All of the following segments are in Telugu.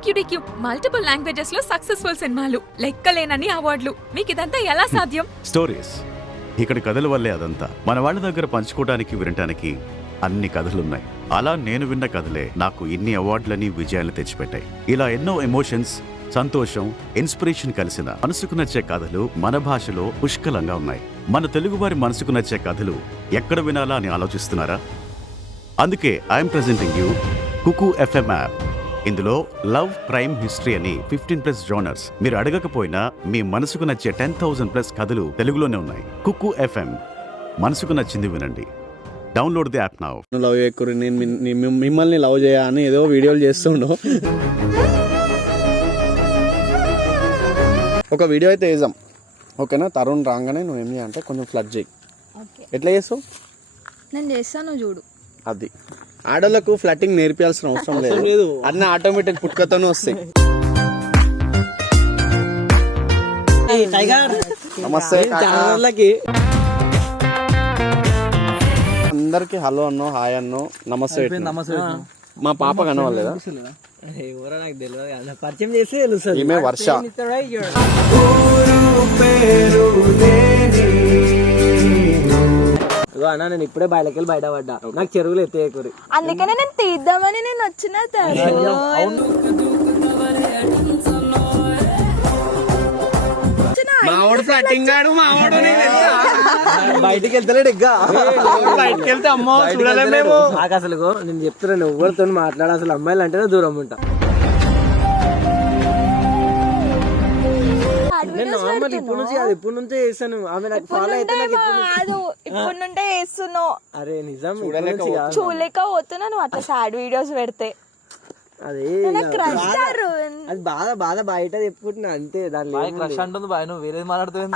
ఐక్యూడిక్యూ మల్టిపుల్ లాంగ్వేజెస్ లో సక్సెస్ఫుల్ సినిమాలు, లెక్కలేనని అవార్డులు. మీకు ఇదంతా ఎలా సాధ్యం? స్టోరీస్. ఇక్కడ కథల వల్లే అదంతా. మన వాళ్ళ దగ్గర పంచుకోవడానికి, వినటానికి అన్ని కథలున్నాయి. అలా నేను విన్న కథలే నాకు ఇన్ని అవార్డులని, విజయాలు తెచ్చిపెట్టాయి. ఇలా ఎన్నో ఎమోషన్స్, సంతోషం, ఇన్స్పిరేషన్ కలిసిన మనసుకు నచ్చే కథలు మన భాషలో పుష్కలంగా ఉన్నాయి. మన తెలుగువారి మనసుకు నచ్చే కథలు ఎక్కడ వినాలా అని ఆలోచిస్తున్నారా? అందుకే I'm presenting you Kuku FM app. ఇందులో లవ్, క్రైమ్, హిస్టరీ అని 15+ జోనర్స్. మీరు అడగకపోయినా మీ మనసుకు నచ్చే 10,000+ కథలు తెలుగులోనే ఉన్నాయి. కుకు ఎఫ్ఎం, మనసుకు నచ్చింది వినండి. Download the app now. Love చేయకూరి, నేను మిమ్మల్ని లవ్ చేయ అని ఏదో వీడియోలు చేస్తుండో. ఒక వీడియో అయితే వేసాం, ఓకేనా? తరుణ్ రాగానే నువ్వు ఏం చేయాలంటే కొంచెం ఫ్లడ్ చేయి. ఎట్లా చేస్తావు? నేను చేస్తాను చూడు. అది ఆడోళ్ళకు ఫ్లట్టింగ్ నేర్పించాల్సిన అవసరం లేదు, అన్నీ ఆటోమేటిక్ పుట్టుకతోనే వస్తాయి. నమస్తే అందరికి. హలో అన్నో, హాయ్ అన్నో, నమస్తే. మా పాప కనవాలేదా? ఈమె వర్ష. అన్న నేను ఇప్పుడే బయటకెళ్ళి బయటపడ్డా, నాకు చెరువులు ఎత్తేయకూరి, అందుకనే నేను తీద్దామని నేను వచ్చిన. బయటికి వెళ్తలేడు ఎగ్గా. బయటకి వెళ్తే అమ్మో చూడలేము. నాకు అసలు నేను చెప్తున్నాను, ఎవరితో మాట్లాడ, అసలు అమ్మాయిలు అంటేనే దూరం ఉంటా. నార్మల్ ఇప్పుడు నుంచే చేస్తాను. ఆమె నాకు ఫాలో అయితే ఇప్పుడు నుండే చేస్తున్నావు. అరే నిజం చూడలేక పోతున్నాను అట్లా సాడ్ వీడియోస్ పెడితే. అదే అది బాధ బయట చెప్పుకుంటున్నా అంతే. దాని క్రష్ అంటుంది బాయ్, నువ్వు వేరేది మాట్లాడుతుంది.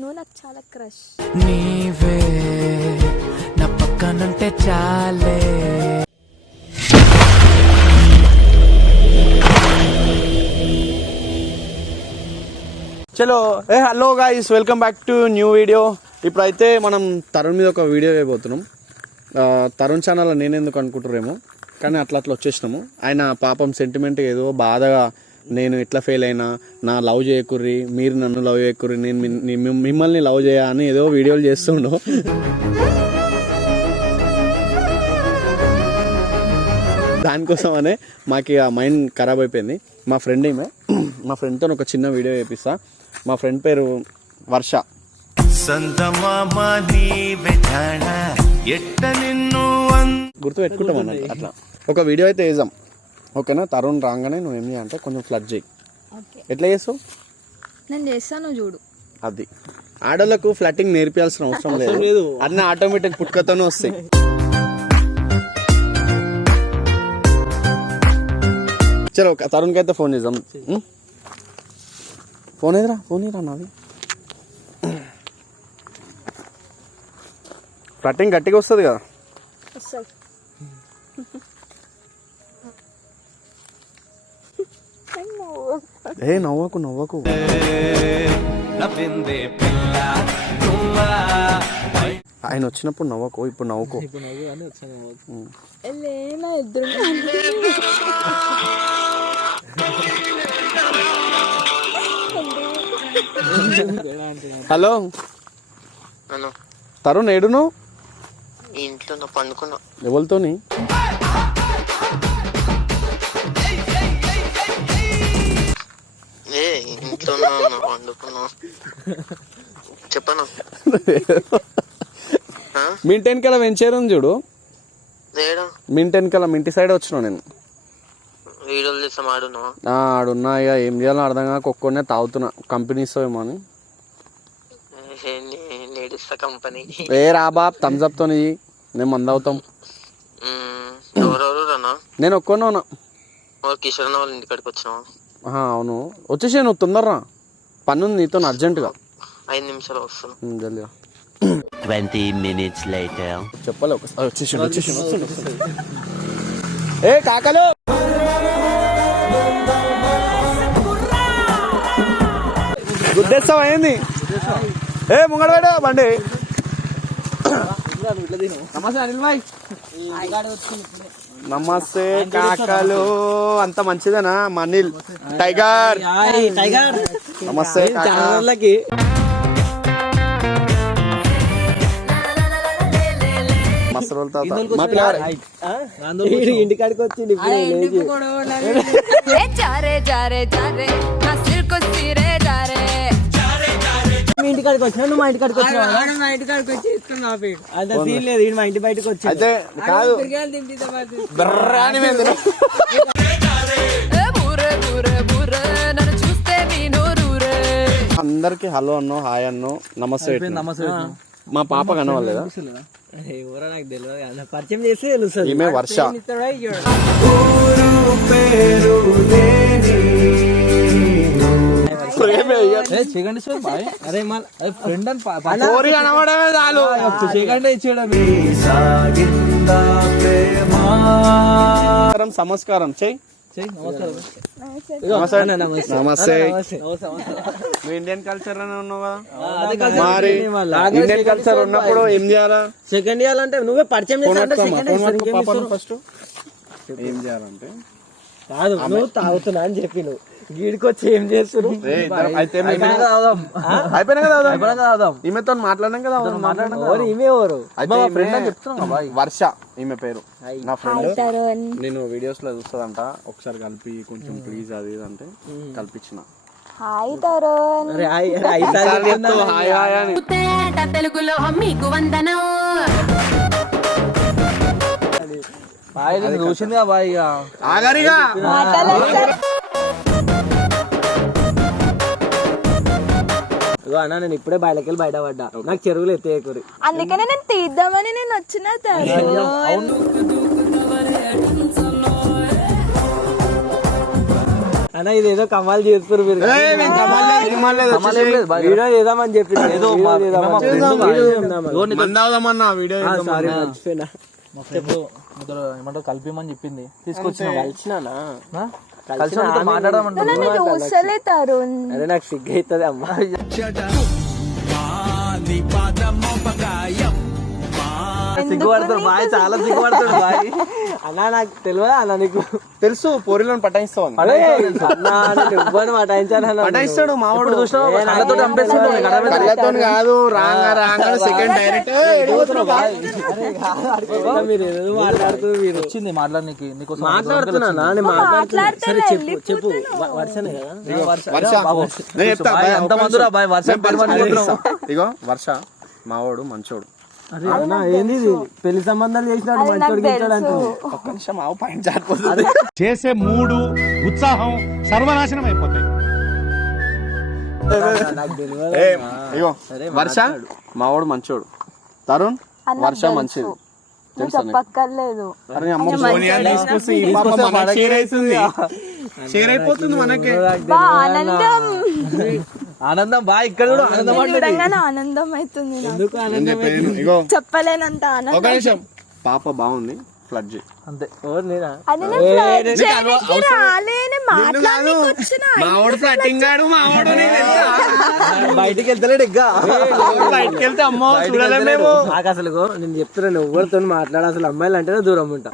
నువ్వు నాకు చాలా క్రష్. నీవే నా పక్కనుంటే చాలే. చలో, hello guys, welcome back to new video. ఇప్పుడైతే మనం తరుణ్ మీద ఒక వీడియో వేయబోతున్నాం. తరుణ్ ఛానల్ నేనెందుకు అనుకుంటారేమో, కానీ అట్లా వచ్చేసినాము. ఆయన పాపం సెంటిమెంట్ ఏదో బాధగా, నేను ఇట్లా ఫెయిల్ అయినా, నా లవ్ చేయకుర్రి, మీరు నన్ను లవ్ చేయకుర్రి, నేను మిమ్మల్ని లవ్ చేయ అని ఏదో వీడియోలు చేస్తుండో. దానికోసమనే మాకు ఇక మైండ్ ఖరాబ్ అయిపోయింది. మా ఫ్రెండ్ ఈమె, మా ఫ్రెండ్తో ఒక చిన్న వీడియో చేపిస్తా. మా ఫ్రెండ్ పేరు వర్ష. గుర్తు పెట్టుకుంటాం అన్నట్టు. అట్లా ఒక వీడియో అయితే వేసాం, ఓకేనా? తరుణ్ రాగానే నువ్వు ఏం చేయాలంటే కొంచెం ఫ్లడ్ చేయి. ఎట్లా చేస్తావు? నేను చేస్తాను చూడు. అది ఆడోళ్ళకు ఫ్లట్టింగ్ నేర్పించాల్సిన అవసరం లేదు, అన్నీ ఆటోమేటిక్ పుట్టుకతోనే వస్తాయి. చలో, తరుణ్కి అయితే ఫోన్ చేద్దాం. ఫోన్ ఏదిరా నాది. ఫ్లట్టింగ్ గట్టిగా వస్తుంది కదా. నవ్వకు ఆయన వచ్చినప్పుడు నవ్వకు, ఇప్పుడు నవ్వుకో. హలో తరుణ్, ఏడును? ఇంట్లో పండుకున్నా. ఎవరితోని? ఇంట్లో పండుకున్నా. చెప్పను. మింటి వెనకాల వెంచేరు చూడు. మింటి వెనకాల, మింటి సైడ్ వచ్చినా నేను. వీడియోలు చేస్తాం. ఆడున్నా. ఇక ఏం చేయాలో అర్థం కాక ఒక్కనే తాగుతున్నా. కంపెనీ ఇస్తావేమో అని. కంపెనీ ఏ రా బాబ్, థమ్స్ అప్ తోని మేము మంద అవుతాం. నేను ఒక్కనే ఉన్నా. కిషోర్ వాళ్ళ ఇంటికాడికి వచ్చినావా? అవును, వచ్చేసే. నువ్వు తొందరరా, పని ఉంది నీతో అర్జెంటుగా. 5 నిమిషాలు వస్తాను. జల్దిగా. 20 minutes later. చెప్పలే ఒకసారి. వచ్చేసి ఏ కాకలు, గుడ్డేస్తావా ఏంది? ఏ ముంగడ వేడ బండి. నమస్తే అనిల్ భాయ్. నమస్తే కాకలు అంత మంచిదేనా మనీల్ టైగర్ టైగర్ నమస్తే ఛానళ్ళకి మస్తు రోజుల ఇంటికాడికి వచ్చింది మీ ఇంటికాడికి వచ్చినా నువ్వు మా ఇంటికాడికి వచ్చినా మా ఇంటికాడికి వచ్చి ఇస్తున్నా అంత సీన్ లేదు మా ఇంటి బయటకు వచ్చి అయితే కాదు బర్రాని మీద అందరికి హలో అన్నో హాయ్ అన్నో నమస్తే మా పాప కనవాలేదా ఎవరో నాకు తెలియదు పరిచయం చేస్తే తెలుస్తుంది ఈమె వర్ష అరే ఫ్రెండ్ కనబడమే చాలు నమస్కారం చెయ్యి నమస్తే నువ్వు ఇండియన్ కల్చర్ అని ఉన్నావు కదా మరి ఇండియన్ కల్చర్ ఉన్నప్పుడు ఏం చేయాలా సెకండ్ ఇయర్ అంటే నువ్వే పరిచయం ఫస్ట్ ఏం చేయాలంటే కాదు నువ్వు తాగుతున్నా అని చెప్పి నువ్వు గీడికి వచ్చి ఏం చేస్తారు అయిపోయినా కదా ఈమెతో మాట్లాడడం కదా ఈమె ఎవరు వర్ష ఈమె పేరు నా ఫ్రెండ్ నేను వీడియోస్ లో చూస్తుందంట ఒకసారి కలిపి కొంచెం ప్లీజ్ అది ఇది అంటే కల్పించిన హాయ్ తరుణ్. హాయ్ హాయ్ అని తెలుగులో మీకు వందనం. చూసిందిగా బాయ్ ఆగరిగా అన్న నేను ఇప్పుడే బయటకెళ్ళి బయటపడ్డా నాకు చెరువులు ఎత్తేయకూరి అందుకనే నేను తీద్దామని నేను వచ్చిన తరుణ్. అన్న ఇదేదో కమాల్ చేస్తారు మీరు వీడియో చేద్దామని చెప్పి సారీ ఏమంటారు కలిపిమని చెప్పింది తీసుకొచ్చిన కలిసినా నన్ను చూస్తలే తరుణ్. అదే నాకు సిగ్గు అవుతుంది అమ్మా సిగ్గుపడతాడు బాయ్ చాలా సిగ్గుపడతాడు బాయ్ అన్నా నాకు తెలియదా అన్న నీకు తెలుసు పోరిలను పటాయిస్తావు పటాయిస్తాడు మావాడు కాదు రాంగా సెకండ్ డైరెక్ట్ మీరు ఏదో మాట్లాడుతూ మీరు వచ్చింది మాట్లాడడానికి మాట్లాడుతున్నా సరే చెప్పు చెప్పు వర్షనే కదా ఇగో వర్ష మావాడు మంచోడు ఏంది పెళ్లి సంబంధాలు చేసినాడు మంచోడు ఒక్క నిమిషం ఆవు పాయింట్ జారిపోతుంది చేసే మూడు ఉత్సాహం సర్వనాశనం అయిపోతాయి. ఇగో వర్ష మావాడు మంచోడు తరుణ్ వర్ష మంచిది చెప్పక్కర్లేదు. షేర్ అయిపోతుంది మనకి ఆనందం ఆనందం బా ఇక్కడ కూడా ఆనందం ఆనందం అవుతుంది. ఇగో చెప్పలేనంత ఆనందం. ఒక నిమిషం పాప బాగుంది ఫ్లడ్ చేయి అంతే బయటికి వెళ్తలేడు ఎగ్గా బయటకి వెళ్తే అమ్మో చూడలేము మేము. నాకు అసలు నేను చెప్తున్నాను ఎవరితో మాట్లాడ అసలు అమ్మాయిలు అంటేనే దూరం ఉంటా.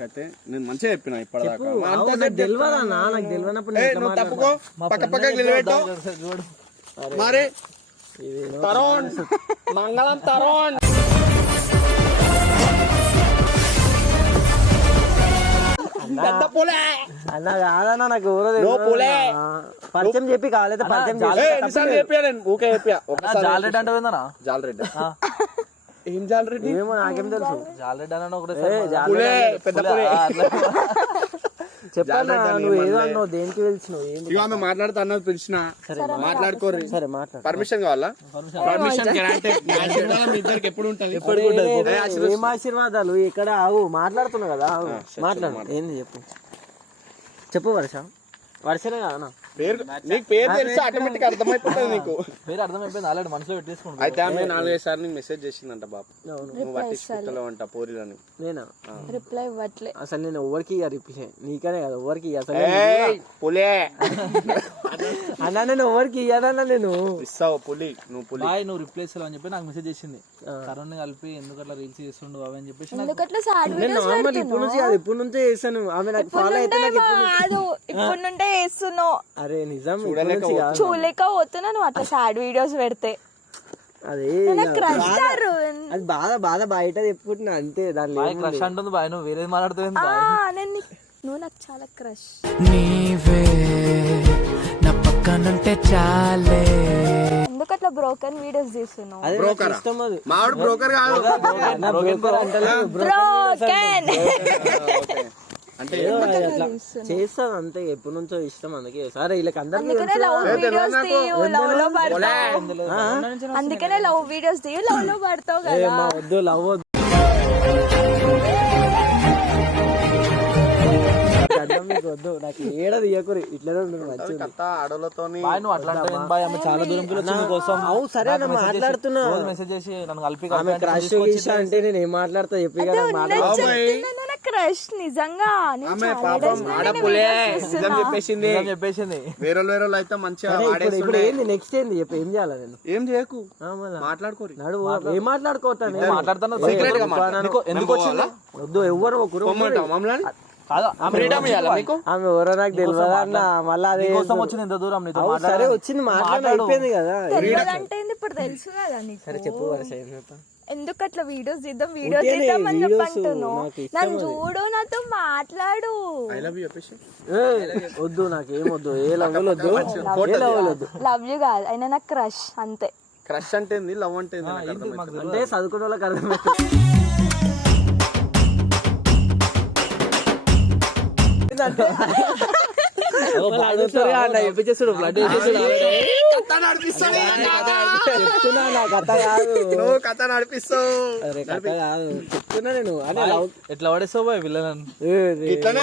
అయితే నేను మంచిగా చెప్పిన ఇప్పటిదాకా తెలియదా నాకు తెలియనప్పుడు తప్పుకో పక్క పక్క నిలబెట్టు మరి తరుణ్ మంగళం తరుణ్ అన్న కాదన్నా నాకు ఎవరో పరిచయం చెప్పి కావాలైతే పరిచయం చెప్పాను ఊకే చెప్పా జాలరెడ్డి అంటే విన్నారా జాలరెడ్డి ఏం జాలరెడ్డి ఏమో నాకేం తెలుసు జాలరెడ్డి చెప్పన్నా నువ్వు ఏదో అన్నావు దేనికి పిలిచినావు ఆమె మాట్లాడుతా అన్నది పిలిచిన మాట్లాడుకోరు సరే మాట్లాడు పర్మిషన్ కావాలా పర్మిషన్ ఇద్దరికి ఎప్పుడు ఉంటుంది ఏం ఆశీర్వాదాలు ఇక్కడ ఆగు మాట్లాడుతున్నావు కదా ఆగు మాట్లాడు ఏంది చెప్పు చెప్పు వర్ష వర్షనే కదా పేరు నీకు పేరు తెలిసి ఆటోమేటిక్ అర్థమైపోతుంది నీకు. పేరు అర్థమైపోయింది ఆల్రెడీ మనసులో పెట్టేసుకుంటా. అయితే ఆమె 4-5 సార్లు నీకు మెసేజ్ చేసిందంట బాబు, నువ్వు పట్టించుకుంటావు అంట పోరీలని. నేనా రిప్లై ఇవ్వట్లే. అసలు నేను ఎవరికి రిప్లై నీకనే కదా ఎవరికి అసలు పులే అన్నా నేను ఎవరికి ఇయ్యానన్నా నేను ఇస్తావు పులి, నువ్వు పులి. నువ్వు రిప్లై ఇస్తావు అని చెప్పి నాకు మెసేజ్ చేసింది. కరోనా కలిపి ఎందుకు అట్లా రీల్స్ చేస్తుండు అవి అని చెప్పేసి ఎందుకట్లా సాడ్ నేను నార్మల్ ఇప్పుడు నుంచి కాదు ఇప్పుడు నుంచే చేస్తాను. ఆమె నాకు ఫాలో అయితే నాకు ఇప్పుడు నుండే చేస్తున్నావు. అరే నిజం చూడలేక పోతున్నా నువ్వు అట్లా సాడ్ వీడియోస్ పెడితే. అదే క్రష్ అది బాధ బయట చెప్పుకుంటున్నా అంతే. దానిలో క్రష్ అంటుంది బాయ్, నువ్వు వేరేది మాట్లాడుతుంది. నువ్వు నాకు చాలా క్రష్. నీవే నా పక్కనుంటే చాలే. ఎందుకు అట్లా బ్రోకన్ వీడియోస్ తీస్తున్నావు? ఇష్టం అది. మావాడు బ్రోకర్ కాదు, బ్రోకన్ అంటే చేస్తాను అంతే. ఎప్పటి నుంచో ఇష్టం అందుకే. సరే వీళ్ళకి అందరికీ అందుకనే లవ్ వీడియోస్ తీయు, లవ్ లో పడతావు కదా. వద్దు లవ్ వద్దు. వద్దు నాకు ఏడ తీయకూరి ఇట్లనే మంచిగా ఆడలతోని చాలా దూరం సరే మాట్లాడుతున్నా మెసేజ్ చేసి నన్ను కలిపి క్రష్ అంటే నేను ఏం మాట్లాడతా చెప్పి క్రష్ నిజంగా చెప్పేసింది. వేరే అయితే మంచిగా ఇప్పుడు ఏంది నెక్స్ట్ ఏంది చెప్పి ఏం చేయాలి? నేను ఏం చేయకు, మాట్లాడుకోరు. నడు ఏం మాట్లాడుకోవటాను ఎందుకు వచ్చింది? వద్దు ఎవ్వరు ఒకరు ఆమె ఎవరో నాకు తెలియదు అన్న. మళ్ళీ అదే వచ్చింది ఇంత దూరం సరే వచ్చింది మాట్లాడి అయిపోయింది కదా. అంటే ఇప్పుడు తెలుసు కదా నీకు. సరే చెప్పు ఎందుకు అట్లా వీడియోస్ చేద్దాం అని చెప్పంటున్నావు. నన్ను చూడు, నాతో మాట్లాడు. వద్దు నాకేం వద్దు, ఏ లవ్ వద్దు, లవ్ యూ కాదు అయినా నాకు క్రష్ అంతే. క్రష్ అంటే లవ్ అంటే అంటే చదువుకున్న వాళ్ళకి అర్థమైంది. కథ నడిపిస్తావు చెప్తున్నా నేను. ఎట్లా పడేస్తావు బాయ్ పిల్లలను? ఇట్లనే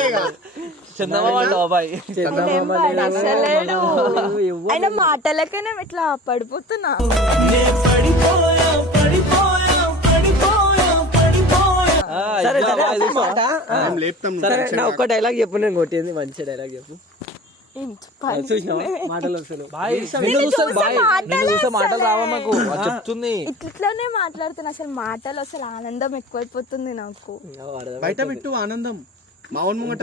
ఆయన మాటలకైనా ఇట్లా పడిపోతున్నా. ఒక్క డైలాగ్ చెప్పు, నేను కొట్టింది మంచి డైలాగ్ చెప్పు. మాటలు చెప్తుంది ఇట్లానే మాట్లాడుతున్నా. అసలు మాటలు అసలు ఆనందం ఎక్కువైపోతుంది నాకు. బయట పెట్టు ఆనందం, మావన్ ముంగట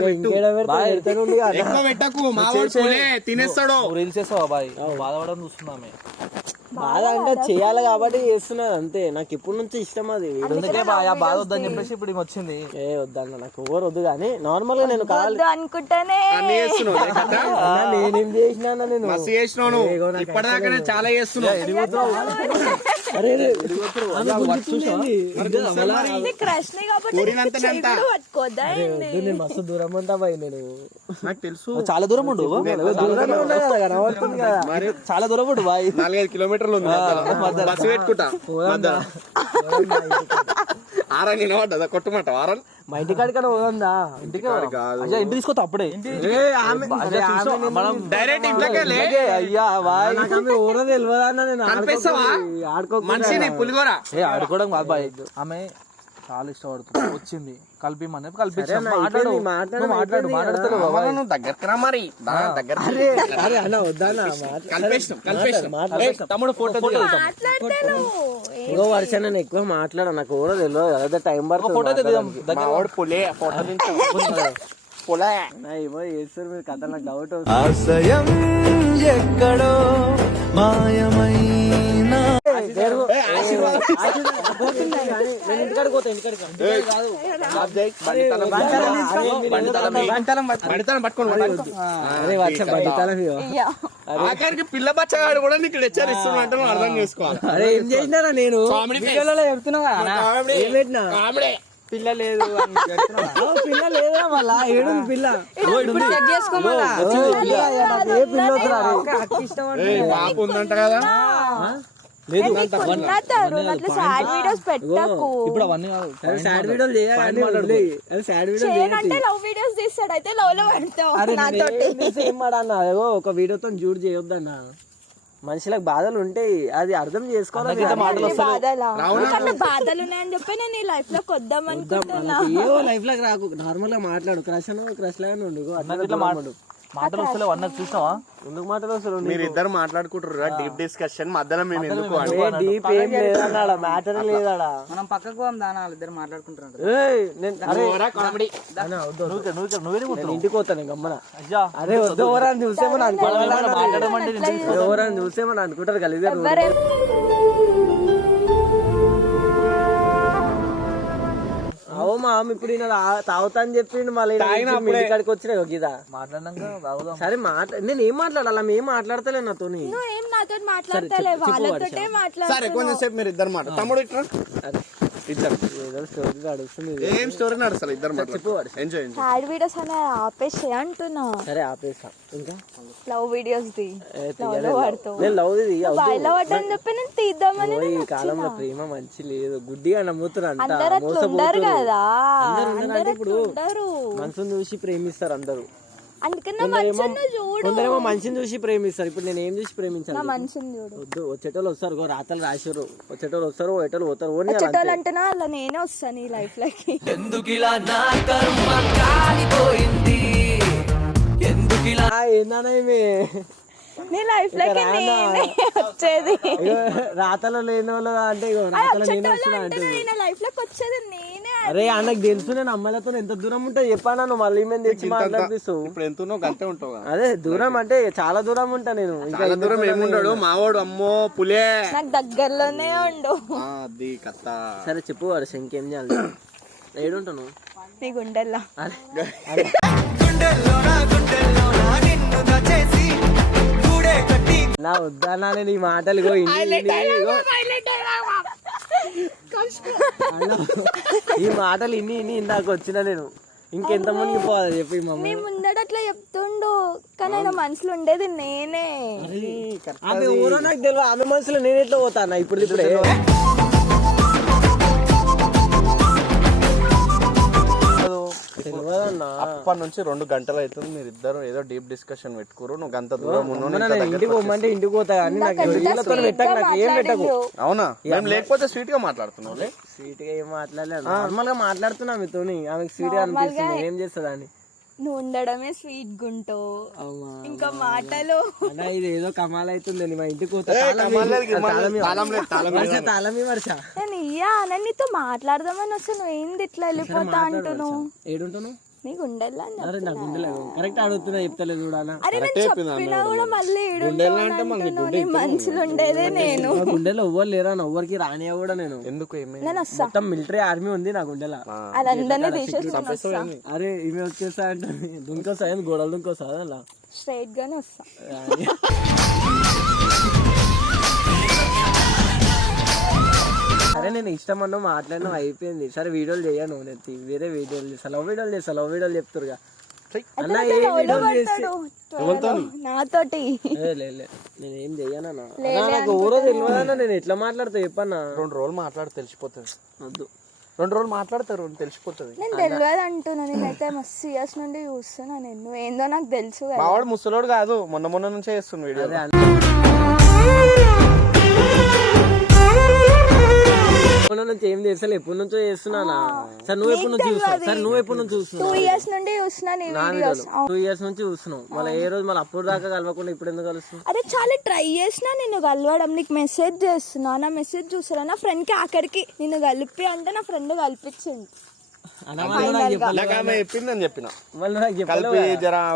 పెట్టకు, తినేస్తాడు. రీల్స్ చేస్తావా బాయ్? బాధపడడం చూస్తున్నామే. బాధ అంటే చేయాలి కాబట్టి చేస్తున్నది అంతే. నాకు ఇప్పటి నుంచి ఇష్టం అది. బాధ వద్దని చెప్పేసి ఇప్పుడు వచ్చింది. ఏ వద్దన్న నాకు ఎవరు వద్దు కానీ నార్మల్ గా నేను కాదు అనుకుంటానే. నేనేం చేసినా నేను ఇప్పటిదాకా చాలా చేస్తున్నా. నేను మస్తు దూరం ఉంటా బాయ్. నేను నాకు తెలుసు చాలా దూరం ఉండు, చాలా దూరం ఉండు బాయ్. 4-5 కిలోమీటర్లు బస్సు పెట్టుకుంటా. కొట్టుమాట వారాలు మా ఇంటి కాడికి పోదా? ఇంటికి ఇంటి తీసుకొస్తా అప్పుడే. డైరెక్ట్ ఇంట్లోకి అయ్యా ఊరో తెలియదా అన్న? నేను పులిగోర ఆడుకోవడం కాదు బాయ్. ఆమె చాలా ఇష్టపడుతుంది, వచ్చింది కలిపిమని కలిపించా. మాట్లాడు దగ్గర మరి తమ్ముడు ఫోటో వర్ష నేను ఎక్కువ మాట్లాడా. నాకు కూడా తెలియదు, టైం పడుతుంది. ఏమో చేస్తారు మీరు కథ. నాకు డౌట్ ఎక్కడో మాయమైనా ఆఖరికి పిల్ల బచ్చగాడు కూడా నీకు హెచ్చరిస్తున్నట్టు అర్థం చేసుకోవాలి. అరే ఏం చేసినారా? నేను చెప్తున్నా పిల్ల లేదు, పిల్ల లేదా మళ్ళా ఏడు పిల్ల పాప ఉందంట కదా. తరుణ్ అట్లా సాడ్ వీడియోస్ పెట్టకు. సాడ్ వీడియోలు చేయనంటే లవ్ వీడియోస్ తీస్తాడు, అయితే లవ్ లో పెడతావు నాతోటి. ఒక వీడియోతో జూడ్ చేయొద్దన్న. మనుషులకు బాధలు ఉంటాయి, అది అర్థం చేసుకోవాలి. బాధలు ఉన్నాయని చెప్పి నేను ఈ లైఫ్ లోకి వద్దాం అనుకుంటున్నా. ఏవో లైఫ్ లోకి రాకు, నార్మల్ గా మాట్లాడు. క్రష్ లాగానే ఉండు. మాటలు వస్తలేవు అన్న, చూసావా? ఎందుకు మాటలు వస్తలేవు? మీరు ఇద్దరు మాట్లాడుకుంటారు డీప్ డిస్కషన్ మధ్యలో మేము ఎందుకు డీప్ ఏం లేదన్నాడా, మ్యాటర్ లేదాడా. మనం పక్కకు పోదాం దాని వాళ్ళిద్దరు మాట్లాడుకుంటారు. ఇంటికి పోతాను గమ్మన. అరే వద్దు, ఎవరని చూసేమని అనుకుంటారు, ఎవరని చూసేమని అనుకుంటారు కలిసి. అవు మా ఇప్పుడు ఈయన తాగుతా అని చెప్పిండు, మళ్ళీ ఇంటికాడికి వచ్చినా గీదా మాట్లాడినాక సరే నేను ఏం మాట్లాడాలా? మేము మాట్లాడతలే నాతో. నువ్వేం నాతో మాట్లాడతలే, వాళ్ళతోటే మాట్లాడు. సరే కొంచెం సేపు మీరు ఇద్దరు మాట తమ్ముడు ఇట్లా ఇద్దరు ఏదో స్టోరీ నడుస్తుంది. ఏం స్టోరీ నడుస్తుంది ఇద్దరు మాట ఎంజాయ్ సాడ్ వీడియోస్ అనే ఆపేసి అంటున్నా. సరే ఆపేసా. ఇంకా లవ్ వీడియోస్ ది నేను లవ్ బయలవడ్డని చెప్పి నేను తీద్దామని. ఈ కాలంలో ప్రేమ మంచి లేదు, గుడ్డిగా నమ్ముతున్నా. అందరు అట్లా ఉండరు కదా, ఇప్పుడు మనసును చూసి ప్రేమిస్తారు అందరూ. అందుకన్నా చూడు, కొందరేమో మనిషిని చూసి ప్రేమిస్తారు. ఇప్పుడు నేను ఏం చూసి ప్రేమించాను? మనిషిని చూడు. వద్దు, వచ్చేటోళ్ళు వస్తారు, రాతలు రాసారు, వచ్చేటోళ్ళు వస్తారు, ఎటోళ్ళు పోతారు. వచ్చేటోళ్ళు అంటున్నా అలా నేనే వస్తాను ఈ లైఫ్ లోకి. ఏందన్నా నీ లైఫ్ లోకి నేనే వచ్చేది. రాతలో లేని వాళ్ళు అంటే లైఫ్ లోకి వచ్చేది నేనే. అరే అన్నకు తెలుసు, నేను అమ్మాయిలతో ఎంత దూరం ఉంటుంది చెప్పాను. నువ్వు మళ్ళీ మేము తెచ్చి మాట్లాడిపిస్తావు. ఇప్పుడు ఎంత గంటే ఉంటావు. అదే దూరం అంటే చాలా దూరం ఉంటా నేను. ఇంకా దూరం ఏముంటాడు మావాడు, అమ్మో పులే నాకు దగ్గరలోనే ఉండు. అది కథ. సరే చెప్పు వాడు ఇంకేం చేయాలి? ఏడుంటాను నీ గుండెల్లా. నా వద్దన్నా నేను ఈ మాటలు ఈ మాటలు ఇన్ని ఇందాక వచ్చినా నేను ఇంకెంత మునిగిపోవాలి చెప్పి నీ ముందట అట్లా చెప్తుండు, కానీ ఆయన మనసులో ఉండేది నేనే. ఆమె ఊరో నాకు తెలియదు, ఆమె మనసులో నేను ఎట్లా పోతానా ఇప్పుడు ఇప్పుడే. అప్పటి నుంచి 2 గంటలు అవుతుంది, మీరు ఇద్దరు ఏదో డీప్ డిస్కషన్ పెట్టుకోరు. నువ్వు గంట దూరం ఇంటికి పోమంటే ఇంటికి పోతా కానీ నాకు ఏం పెట్టకు. అవునా? మేము లేకపోతే స్వీట్ గా మాట్లాడుతున్నావు. స్వీట్ గా ఏం మాట్లాడలేదు, నార్మల్ గా మాట్లాడుతున్నా మీతో. ఆమెకు స్వీట్ గా అనిపిస్తుంది, ఏం చేస్తుందని. నువ్వు ఉండడమే స్వీట్ గుంటో ఇంకా మాటలు. ఇది ఏదో కమాల్ అవుతుంది. మా ఇంటికి పోతా నేను ఇయ్యా నేను నీతో మాట్లాడదామని వస్తే నువ్వేంది ఇట్లా వెళ్ళిపోతా అంటున్నావు. ఏడుంటున్నావు? నీకు ఉండేలా కరెక్ట్ అడుగుతున్నా, చెప్తలేదు చూడాలా. అరే నేను చెప్పినా కూడా మళ్ళీ నీ మనసులో ఉండేదే నేను. గుండెలో ఎవ్వరు లేరా, ఎవ్వరికి రాని కూడా నేను. ఎందుకు నేను వస్తా, మొత్తం మిలిటరీ ఆర్మీ ఉంది నా గుండెలా. అదందరినీ తీసేసి అరే ఈమె వచ్చేస్తా అంటే దుంకోసా, గోడలు దుంకోసా, అలా స్ట్రైట్ గానే వస్తా. సరే నేను ఇష్టం అన్నా మాట్లాడినా అయిపోయింది. సరే వీడియోలు చేయను, నేను వేరే వీడియోలు చేస్తా, లవ్ వీడియోలు చెప్తారుగా. నాతోటి నేను ఏం చెయ్యనన్నా, నాకు ఊరో తెలియదన్నా. నేను ఎట్లా మాట్లాడతా చెప్పన్నా? 2 రోజులు మాట్లాడి తెలిసిపోతుంది. వద్దు, 2 రోజులు మాట్లాడతారు తెలిసిపోతుంది. నేను తెలియదు అంటున్నా, నేనైతే మస్తు ఇయర్స్ నుండి చూస్తున్నా. నేను ఏందో నాకు తెలుసు. మావాడు ముసలోడు కాదు, మొన్న నుంచే చేస్తున్నా వీడియో. నుంచి ఏం చేస్తా, ఎప్పటి నుంచో చేస్తున్నానా? సార్ నువ్వు ఎప్పటి నుంచి చూస్తావు? సార్ నువ్వు ఎప్పటి నుంచి చూస్తున్నావు? 2 years నుండి చూస్తున్నా. 2 years నుంచి చూస్తున్నావు. మళ్ళీ ఏ రోజు మళ్ళీ అప్పుడు దాకా కలవకుండా ఇప్పుడు ఎందుకు కలుస్తున్నావు? అదే చాలా ట్రై చేసినా నేను కలవడం. నీకు మెసేజ్ చేస్తున్నా, నా మెసేజ్ చూసారా? నా ఫ్రెండ్ కి ఆఖరికి నిన్ను కలిపి అంటే నా ఫ్రెండ్ కలిపించింది. చెప్పిందని చెప్పిన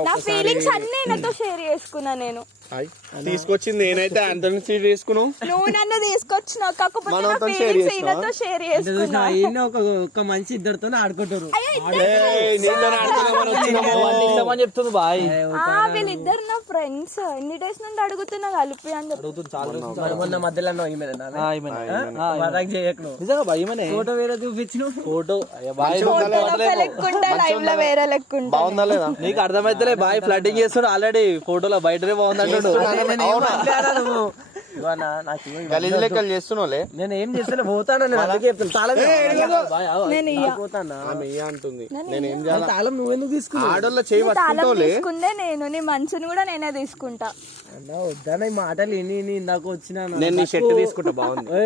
నా ఫీలింగ్స్ అన్ని నాతో షేర్ చేసుకున్నా. నేను తీసుకొచ్చింది నేనైతే అంతని షేర్ చేసుకున్నావు, నువ్వు నన్ను తీసుకొచ్చినావు. కాకపోతే నా ఫీలింగ్స్ ఈయనతో షేర్ చేసుకున్నా. ఒక మనిషి ఇద్దరితో ఆడుకుంటారు. చెప్తుంది బాయ్, వీళ్ళిద్దరు నా ఫ్రెండ్స్. ఎన్ని డేస్ నుండి అడుగుతున్నా కలిపి అని మొన్న మధ్యలో ఫోటో వేరే చూపించిన ఫోటో లైవ్ లో వేరే లెక్కుంటా. బాగుందా లేదా? నీకు అర్థమైతే బాయ్ ఫ్లడ్డింగ్ చేస్తాడు ఆల్రెడీ ఫోటోలో, బయటనే బాగుందంటాడు. ఇదిగో అన్న, నాకు ఇవ్వు, ఇవన్నీ గలీజ్ వద్దు. లెక్కలు చేస్తున్నావులే. నేను ఏం చేస్తాను పోతాను, నేను అందుకే చెప్తాను. తాళం బాయ్, ఆగు. నేను ఇయ్య. పోతానా ఆమె ఇయ్య అంటుంది. నేనేం చేయాలి? తాళం నువ్వెందుకు తీసుకున్నావు? ఆడోళ్ళ చేయి తాళం పట్టుకుంటావులే. తీసుకుందే నేను, నీ మనసుని కూడా నేనే తీసుకుంటా. అన్న వద్దాన ఈ మాటలు విని ఇందాక వచ్చినా నేను నీ షర్ట్ తీసుకుంటా, బాగుంది. ఏ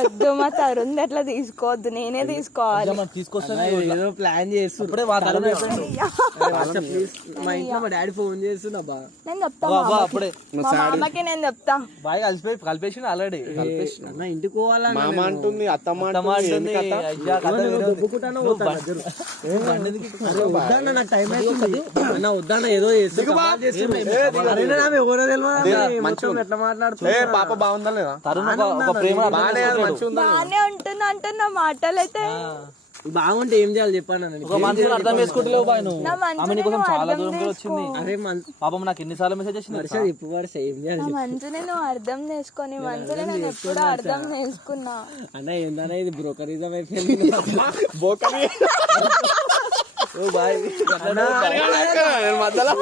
వద్దు, మా తరుణ్ అట్లా తీసుకోవద్దు, నేనే తీసుకోవాలి. ఏదో ప్లాన్ చేస్తుంటే ప్లీజ్ మా ఇంట్లో మా డాడీ ఫోన్ చేస్తున్నా బా. నేను చెప్తా మా మామకి, నేను చెప్తా. బాగా కలిపేసి ఆల్రెడీ అన్న ఇంటికి పోవాలన్నా మామ అంటుంది, అత్తమ్మ అంటుంది. ఏంది కథ? దొబ్బుకుంటానో వద్దన్న, నాకు టైం అవుతుంది అన్న. వద్దన్న ఏదో ఎవరో తెలియదు ఎట్లా మాట్లాడుతున్నా. ఏ పాప బాగుందా లేదా? బాగానే అది, మంచిగా ఉందా? బానే ఉంటున్నా అంటున్నా మాటలు అయితే. బాగుంటే ఏం చేయాలి చెప్పాను. మనసులో అర్థం చేసుకుంటలేవు బాయ్ నువ్వు. నా ఆమె మనసుని నీకోసం నువ్వు చాలా అర్థం దూరం చేసుకో. వచ్చింది. అరే పాపం నాకు ఎన్నిసార్లు మెసేజ్ చేసింది వర్ష ఇప్పుడు వర్ష ఏం చేయాలి నా మనసుని నువ్వు అర్థం చేసుకొని, మనసుని నేను ఎప్పుడు అర్థం చేసుకున్నా. అన్న ఏందన్నా ఇది బ్రోకరిజం అయిపోయింది. బోకరి. ఓ బాయ్ నేను మధ్యలో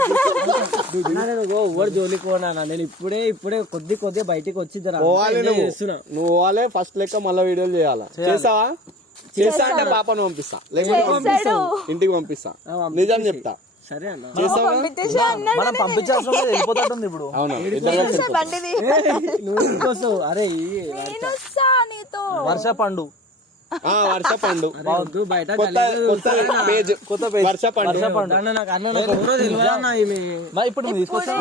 నేను ఎవరు జోలికి పోనా. నేను ఇప్పుడే కొద్ది బయటికి వచ్చి పోవాలి. నువ్వు చేస్తున్నా. నువ్వు పోవాలి ఫస్ట్ లెక్క, మళ్ళీ వీడియోలు చేయాలా? చేసావా? చేస్తా అంటే పాపను పంపిస్తా, లేకపోతే ఇంటికి పంపిస్తా. నిజం చెప్తా. సరే అన్న చేసావా? పంపించేసా అన్నాడు. మనం పంపించాల్సిన వెళ్ళిపోతుంది ఇప్పుడు. అవునా? బండిది నువ్వు ఇంకోసం అరే నేను వస్తా నీతో. వర్ష పండు వర్ష పండు. బయట కొత్త పేజ్ వర్ష పండు. ఇప్పుడు నువ్వు తీసుకొస్తా.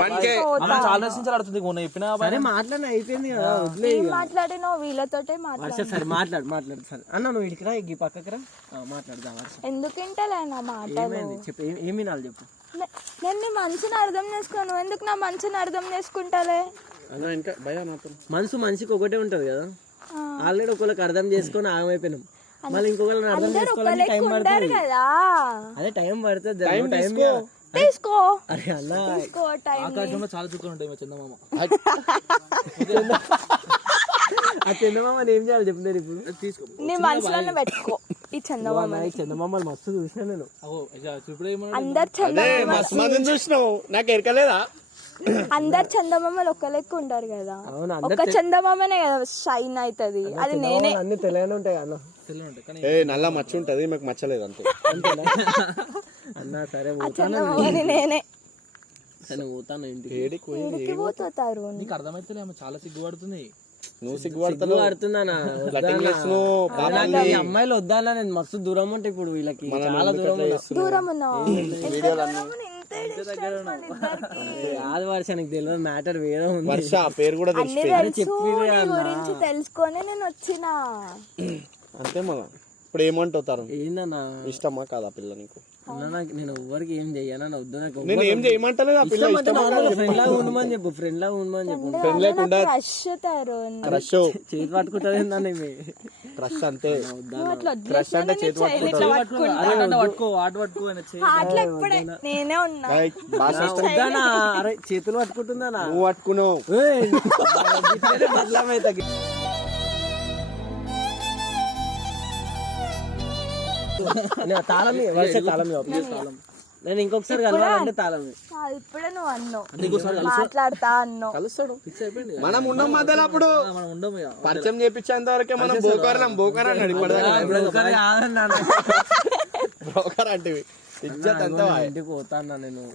ఆమె చాలా రోజుల నుంచి ఆడుతుంది. మొన్న చెప్పినా సరే మాట్లాడి అయిపోయింది కదా వదిలే. ఏం మాట్లాడినావు? వీళ్ళతోటే మాట్లాడు. సరే మాట్లాడు సరే అన్న. నువ్వు ఇడికి రా, ఈ పక్కకి రా, మాట్లాడదా వర్ష. ఎందుకు వింటలే నా మాటలు? చెప్పు ఏం వినాలి చెప్పు. నేను నీ మనసుని అర్థం చేసుకోను, నువ్వు ఎందుకు నా మనసుని అర్థం చేసుకుంటాలే? ఇంకా భయ నాతో మనిషికి ఒకటే ఉంటది కదా. ఆల్రెడీ ఒకళ్ళకి అర్థం చేసుకొని ఆగమైపోయినాం, మళ్ళీ ఇంకొకళ్ళని అర్థం చేసుకోవాలని టైం పడుతుంది కదా. అదే టైం పడుతుంది. టైం తీసుకో. అరే అన్న తీసుకో టైం. ఆకాశంలో చాలా చుక్కలు ఉంటాయి మా చందమామ. ఆ చందమామని ఏం చేయాలి చెప్పు. నేను ఇప్పుడు తీసుకో, నీ మనసులోనే పెట్టుకో ఈ చందమామ. ఈ చందమామని మస్తు చూసినా నేను. అందరు చందమామ చూసినావు, నాకు ఎరకలేదా? అందరు చందమామలు ఒక లెక్క ఉంటారు కదా. అవును, ఒక చందమామనే కదా షైన్ అవుతుంది, అది నేనే. అన్ని తెలియని ఉంటాయి అన్న. నల్ల మచ్చ ఉంటది, మాకు మచ్చలేదు అంతే. అన్న సరే ఆ చందమామని నేనే. సరే పోతాను ఇంటికి. ఇంటికి పోతారు. నీకు అర్థమైతే ఆమె చాలా సిగ్గుపడుతుంది. నువ్వు సిగ్గుపడతావు. ఆడుతున్నానా అమ్మాయిలు వద్దాలా. నేను మస్తు దూరం ఉంటే ఇప్పుడు వీళ్ళకి చాలా దూరం ఉన్నావు. ఆది వర్షానికి తెలియదు మ్యాటర్ వేరే ఉంది. వర్ష పేరు కూడా అన్ని తెలుసు, నీ గురించి తెలుసుకొని నేను వచ్చిన అంతే. మళ్ళా ఇప్పుడు ఏమంటారు? ఏందన్నా ఇష్టమా కాదా పిల్ల నీకు? నేను ఎవరికి ఏం చెయ్యనా వద్దు. నాకు నేను ఏం చేయమంటలేదు. ఆ పిల్ల ఫ్రెండ్ లాగా ఉండమని చెప్పు. ఫ్రెండ్ లాగా ఉండమని చెప్పు. ఫ్రెండ్ లేకుండా క్రష్ తరుణ్. క్రష్ చేతి పట్టుకుంటుంది ఏందని క్రష్ అంతే. క్రష్ అంటే చేతి అట్లా ఇప్పుడే నేనే ఉన్నా. వద్దానా? అరే చేతులు పట్టుకుంటుందానా? నువ్వు పట్టుకున్నావు. బదలామైతే తాళం తాళం. నేను ఇంకొకసారి కలవాలంటే తాళం. ఇప్పుడే నువ్వు అన్నావు, మాట్లాడతా అన్నావు. కలుస్తాడు. మనం ఉన్నాం మధ్యలో. అప్పుడు పరిచయం చేపించేంత వరకే మనం బోకర్ అన్నాడు. బ్రోకర్ అంటే ఇజ్జత్ అంతా ఇంటికి పోతాను నేను.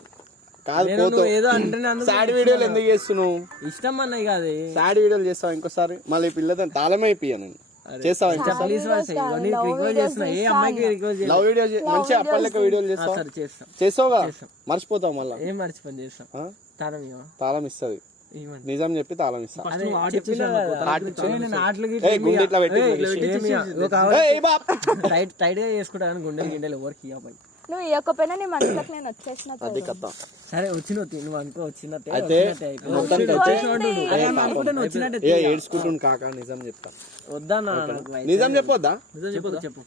కాదు ఏదో అంటే సాడ్ వీడియోలు ఎందుకు చేస్తున్నావు? ఇష్టం అన్నది కాదు. సాడ్ వీడియోలు చేస్తావు ఇంకోసారి. మళ్ళీ పిల్లతో తాళం అయిపోయా నేను. చేస్తావా? లవ్ వీడియో మంచిగా అప్పటిలెక్క వీడియోలు చేస్తావు. చేస్తావుగా, మర్చిపోతావు. మళ్ళీ ఏం మర్చిపోయి చేస్తాం. తాళం ఇస్తుంది. నిజం చెప్పి తాళం ఇస్తా. టైట్ గా చేసుకుంటాను. గుండెలు గిండెలు ఎవరికి ఇవ్వబాయి. నువ్వు ఇవ్వకపోయినా నీ మనసులోకి నేను వచ్చేసిన. అది కథ. సరే వచ్చినట్టు నువ్వు అనుకో. వచ్చినట్టే ఏడ్చుకుంటుంది కాక. నిజం చెప్తా. వద్దా? నిజం చెప్పొద్దా? చెప్పు.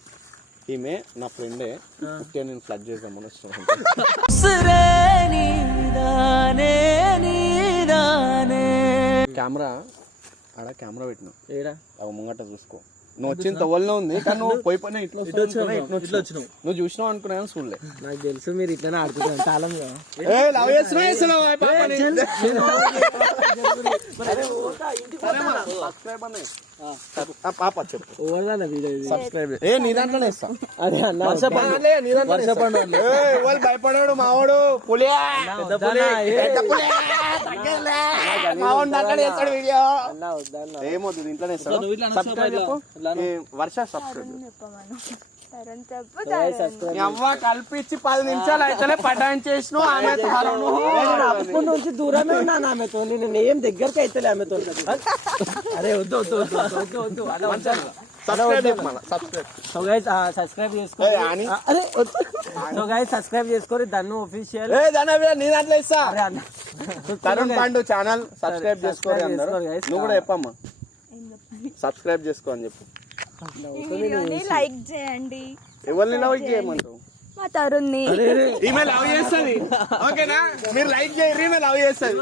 ఈమె నా ఫ్రెండే. నేను ఫ్లడ్ చేద్దామని వచ్చిన. కెమెరా ఆడ కెమెరా పెట్టినా ఏడా ముంగట చూసుకో. నువ్వు వచ్చిన తవ్వలనే ఉంది, కానీ నువ్వు పోయి పైన ఇట్లా వచ్చినావు. నువ్వు చూసినావు అనుకున్నా చూడలే. నాకు తెలుసు మీరు ఇట్లనే ఆడుతున్నాను తాళం. లవ్ చేస్తున్నావు. పాప చెప్పు ఓవర్లా వీడియో ఇది. సబ్స్క్రైబ్ ఏ నీ దాంట్లోనే ఇస్తా అదే అన్న వాళ్ళు భయపడాడు మావాడు పులియా పెద్ద పులి. మావాడు దాంట్లోనే ఇస్తాడు వీడియో అన్న వద్దన్న. ఏమొద్దు దీంట్లోనే ఇస్తాడు నువ్వు ఇట్లా అనొచ్చు సబ్స్క్రైబ్ చెప్పు ఏ, వర్ష సబ్స్క్రైబ్ తరుణ్ చెప్పు నీ అవ్వ కల్పించి 10 నిమిషాలు అయితేనే పటాన్ చేసిన ఆమె తరుణ్ నేను అప్పటి నుంచి దూరమే ఉన్నాను ఆమెతో, నేను ఏం దగ్గరికి అయితే ఆమెతో. అరే వద్దు వద్దు వద్దు వద్దు వద్దు అలా వద్దు. సబ్స్క్రైబ్ చెప్పు మళ్ళా సబ్స్క్రైబ్ సో గైస్ సబ్స్క్రైబ్ చేసుకోండి. అని అరే సో గైస్ సబ్స్క్రైబ్ చేసుకోండి ధను ఒఫీషియల్. ఏ దానవే నీ దాంట్లో ఇస్తా అరే అన్న తరుణ్ పాండు ఛానల్ సబ్స్క్రైబ్ చేసుకోండి అందరూ చేసుకోండి guys. నువ్వు కూడా చెప్పమ్మా సబ్స్క్రైబ్ చేసుకో అని చెప్పు ఈ వీడియోని లైక్ చేయండి. ఎవరిని లవ్ చేయమంటావు మా తరుణ్ని ఈమె లవ్ చేస్తుంది ఓకేనా మీరు లైక్ చేయరు ఈమె లవ్ చేస్తుంది